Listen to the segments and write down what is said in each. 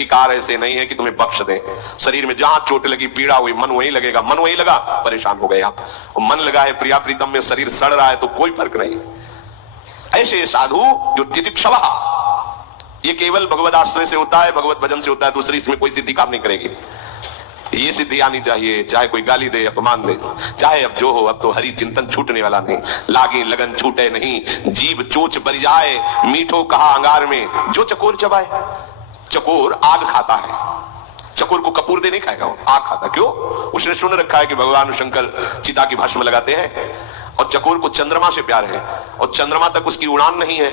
विकार ऐसे नहीं है कि तुम्हें बख्श दे। शरीर में जहां चोट लगी, पीड़ा हुई, मन वहीं लगेगा, मन वहीं लगा, परेशान हो गए आप। मन लगा है प्रिया प्रीतम में, शरीर सड़ रहा है तो कोई फर्क नहीं। ऐसे साधु जो तितिक्षवः, ये केवल भगवत आश्रय से होता है, भगवत भजन से होता है, दूसरी इसमें कोई सिद्धि काम नहीं करेगी। ये सिद्धि आनी चाहिए, चाहे कोई गाली दे, अपमान दे, चाहे अब जो हो, अब तो हरि चिंतन छूटने वाला नहीं। लागे लगन छूटे नहीं, जीव चोच बर जाए, मीठो कहा अंगार में, जो चकोर चबाए। चकोर आग खाता है, चकोर को कपूर दे नहीं खाएगा, वो आग खाता। क्यों? उसने सुन रखा है कि भगवान शंकर चिता की भस्म लगाते हैं, और चकोर को चंद्रमा से प्यार है, और चंद्रमा तक उसकी उड़ान नहीं है,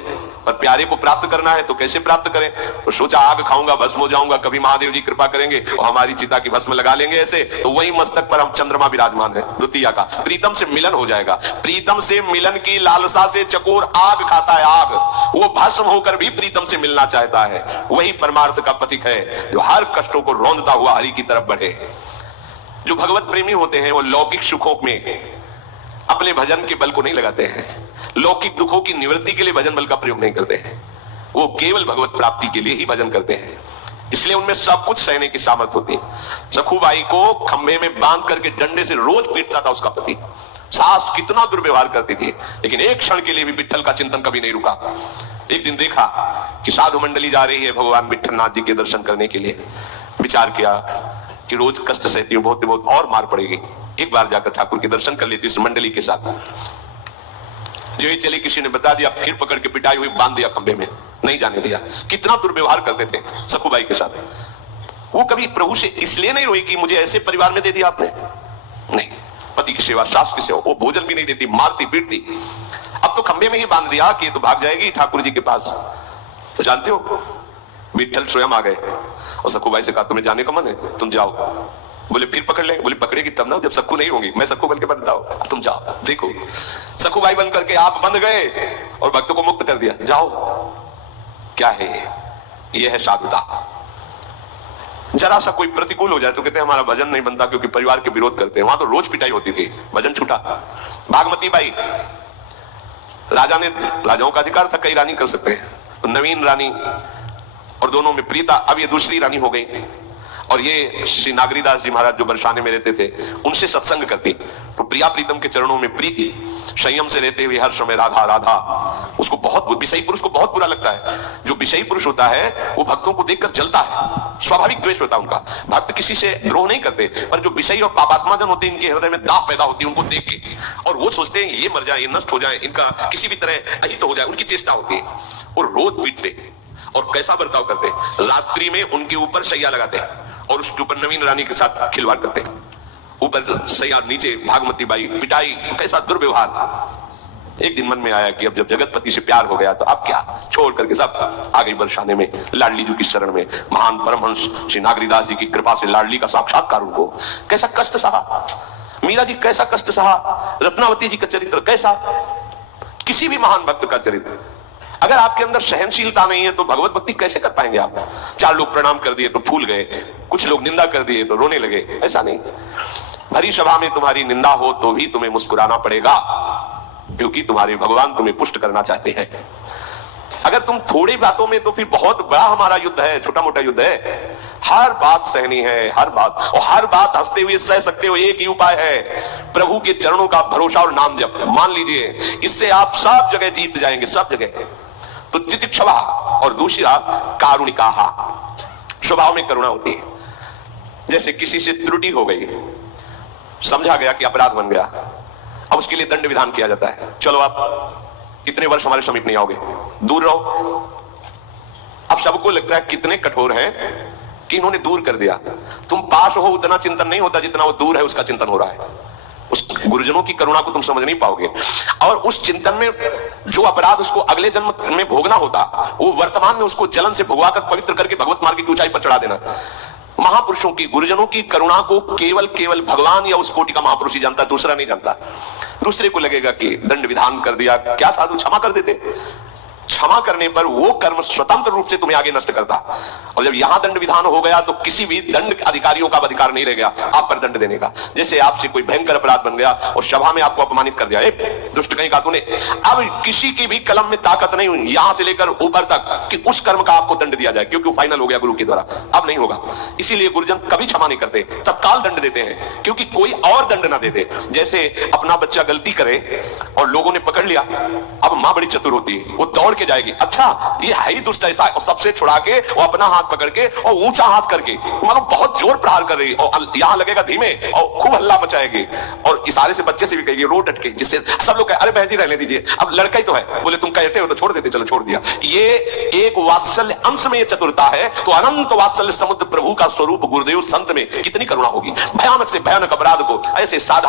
पर प्यारे को प्राप्त करना है तो कैसे प्राप्त करें? तो सोचा आग खाऊंगा, भस्म हो जाऊंगा, कभी महादेव जी कृपा करेंगे और हमारी चिता की भस्म लगा लेंगे ऐसे, तो वही मस्तक पर हम चंद्रमा विराजमान है। द्वितीया का प्रीतम से मिलन हो जाएगा। प्रीतम से मिलन की लालसा से चकोर आग खाता है, आग। वो भस्म होकर भी प्रीतम से मिलना चाहता है। वही परमार्थ का प्रतीक है जो हर कष्टों को रौंदता हुआ हरि की तरफ बढ़े। जो भगवत प्रेमी होते हैं वो लौकिक सुखों में अपने भजन के बल को नहीं लगाते हैं, लौकिक दुखों की निवृत्ति के लिए भजन बल का प्रयोग नहीं करते हैं, वो केवल भगवत प्राप्ति के लिए ही भजन करते हैं। इसलिए उनमें सब कुछ सहने की सामर्थ होती है। सखुबाई को खंभे में बांध करके डंडे से रोज पीटता था उसका पति। सास कितना दुर्व्यवहार करती थी, लेकिन एक क्षण के लिए भी विट्ठल का चिंतन कभी नहीं रुका। एक दिन देखा कि साधु मंडली जा रही है भगवान विट्ठलनाथ जी के दर्शन करने के लिए। विचार किया कि रोज कष्ट सहती हूँ, बहुत बहुत और मार पड़ेगी, एक बार जाकर ठाकुर के दर्शन कर लेती इस मंडली के साथ। जो ही चली, किसी ने बता दिया, फिर पकड़ के पिटाई हुई, बांध दिया खंबे में, नहीं जाने दिया। कितना दुर्व्यवहार करते थे सखुबाई के साथ। वो कभी प्रभु से इसलिए नहीं रोई कि मुझे ऐसे परिवार में दे दिया आपने, नहीं। पति की सेवा, सास की सेवा, वो भोजन भी नहीं देती, मारती पीटती। अब तो खंबे में ही बांध दिया कि ये तो भाग जाएगी ठाकुर जी के पास। तो जानते हो विट्ठल स्वयं आ गए और सखुबाई से कहा तुम्हें जाने का मन है, तुम जाओ। बोले फिर पकड़ ले? बोले पकड़ेगी तब ना, जब सखु नहीं होंगी, मैं सखु बन के बंद जाओ, तुम जाओ। देखो सखुबाई बन करके आप बंद गए और भक्तों को मुक्त कर दिया, जाओ। क्या है ये है साधुता। जरा सा कोई प्रतिकूल हो जाए तो कहते हैं हमारा भजन नहीं बनता क्योंकि परिवार के विरोध करते हैं। वहां तो रोज पिटाई होती थी, भजन छूटा। भागमती बाई, राजा ने, राजाओं का अधिकार था कई रानी कर सकते हैं, तो नवीन रानी और दोनों में प्रीता, अब ये दूसरी रानी हो गई। और ये श्री नागरीदास जी महाराज जो बरसाने में रहते थे, उनसे सत्संग करती, तो प्रिया प्रीतम के चरणों में प्रीति, संयम से रहते हुए हर समय राधा राधा। उसको बहुत, विषयी पुरुष को बहुत बुरा लगता है। जो विषयी पुरुष होता है वो भक्तों को देखकर जलता है, स्वाभाविक द्वेष होता है उनका। भक्त किसी से द्रोह नहीं करते, पर जो विषयी और पापात्मा जन होते हैं, इनके हृदय में दाह पैदा होती है उनको देख के, और वो सोचते हैं ये मर जाए, ये नष्ट हो जाए, इनका किसी भी तरह अहित हो जाए, उनकी चेष्टा होती है। और रोज पीटते और कैसा बर्ताव करते, रात्रि में उनके ऊपर शैया लगाते और उसके ऊपर नवीन रानी के साथ खिलवाड़ करते, ऊपर सैया, नीचे भागमती बाई, पिटाई, कैसा दुर्व्यवहार। एक दिन मन में आया कि अब जब जगतपति से प्यार हो गया तो अब क्या, छोड़ करके सब आ गई बरसाने में, लाडली जी की शरण में। महान परमहंस श्री नागरीदास जी की कृपा से लाडली का साक्षात्कार उनको। कैसा कष्ट सहा मीरा जी, कैसा कष्ट सहा रत्नावती जी का चरित्र, कैसा किसी भी महान भक्त का चरित्र। अगर आपके अंदर सहनशीलता नहीं है तो भगवत भक्ति कैसे कर पाएंगे आप? चार लोग प्रणाम कर दिए तो फूल गए, कुछ लोग निंदा कर दिए तो रोने लगे, ऐसा नहीं। भरी सभा में तुम्हारी निंदा हो तो भी तुम्हें मुस्कुराना पड़ेगा, क्योंकि तुम्हारे भगवान तुम्हें पुष्ट करना चाहते हैं। अगर तुम थोड़ी बातों में, तो फिर बहुत बड़ा हमारा युद्ध है, छोटा मोटा युद्ध है। हर बात सहनी है, हर बात, और हर बात हंसते हुए सह सकते हो। एक ही उपाय है, प्रभु के चरणों का भरोसा और नाम जप। मान लीजिए इससे आप सब जगह जीत जाएंगे, सब जगह। तो तितिक्षवा, और दूसरा कारुणिका, स्वभाव में करुणा होती है। जैसे किसी से त्रुटि हो गई, समझा गया कि अपराध बन गया, अब उसके लिए दंड विधान किया जाता है। चलो आप इतने वर्ष हमारे समीप नहीं आओगे, दूर रहो। अब सबको लगता है कितने कठोर हैं कि इन्होंने दूर कर दिया। तुम पास हो उतना चिंतन नहीं होता जितना वो दूर है उसका चिंतन हो रहा है। उस गुरुजनों की करुणा को तुम समझ नहीं पाओगे, और उस चिंतन में जो अपराध उसको अगले जन्म में भोगना होता, वो वर्तमान में उसको जलन से भुगवा कर पवित्र करके भगवत मार्ग की ऊंचाई पर चढ़ा देना। महापुरुषों की, गुरुजनों की करुणा को केवल भगवान या उस कोटि का महापुरुष ही जानता, दूसरा नहीं जानता। दूसरे को लगेगा कि दंड विधान कर दिया, क्या साधु क्षमा कर देते? क्षमा करने पर वो कर्म स्वतंत्र रूप से तुम्हें आगे नष्ट करता। और जब यहां दंड विधान हो गया तो किसी भी दंड अधिकारियों का अधिकार नहीं रह गया आप पर दंड देने का। जैसे आपसे कोई भयंकर अपराध बन गया और सभा में आपको अपमानित कर दिया, दुष्ट कहीं का तूने, अब किसी की भी कलम में ताकत नहीं हुई यहां से लेकर ऊपर तक कि उस कर्म का आपको दंड दिया जाए, क्योंकि फाइनल हो गया गुरु के द्वारा, अब नहीं होगा। इसीलिए गुरुजन कभी क्षमा नहीं करते, तत्काल दंड देते हैं, क्योंकि कोई और दंड ना दे दे। जैसे अपना बच्चा गलती करे और लोगों ने पकड़ लिया, अब मां बड़ी चतुर होती है, वो दौड़ के जाएगी, अच्छा ये है ही दुष्ट ऐसा, और सबसे छुड़ा के वो अपना हाथ पकड़ के और ऊंचा हाथ करके मानो बहुत जोर प्रहार कर रही, और यहां लगेगा धीमे और खूब हल्ला मचाएगी, और इशारे से बच्चे से भी कहेगी रो डट के, जिससे सब लोग कहे अरे बहन जी रहने दीजिए, अब लड़का ही तो है, बोले तुम कहते हो तो छोड़ देते, चलो छोड़ दिया। ये एक वात्सल्य अंश में ये चतुरता है, तो अनंत वात्सल्य समुद्र प्रभु का स्वरूप गुरुदेव संत में कितनी करुणा होगी। भयानक से भयानक अपराध को ऐसे साधा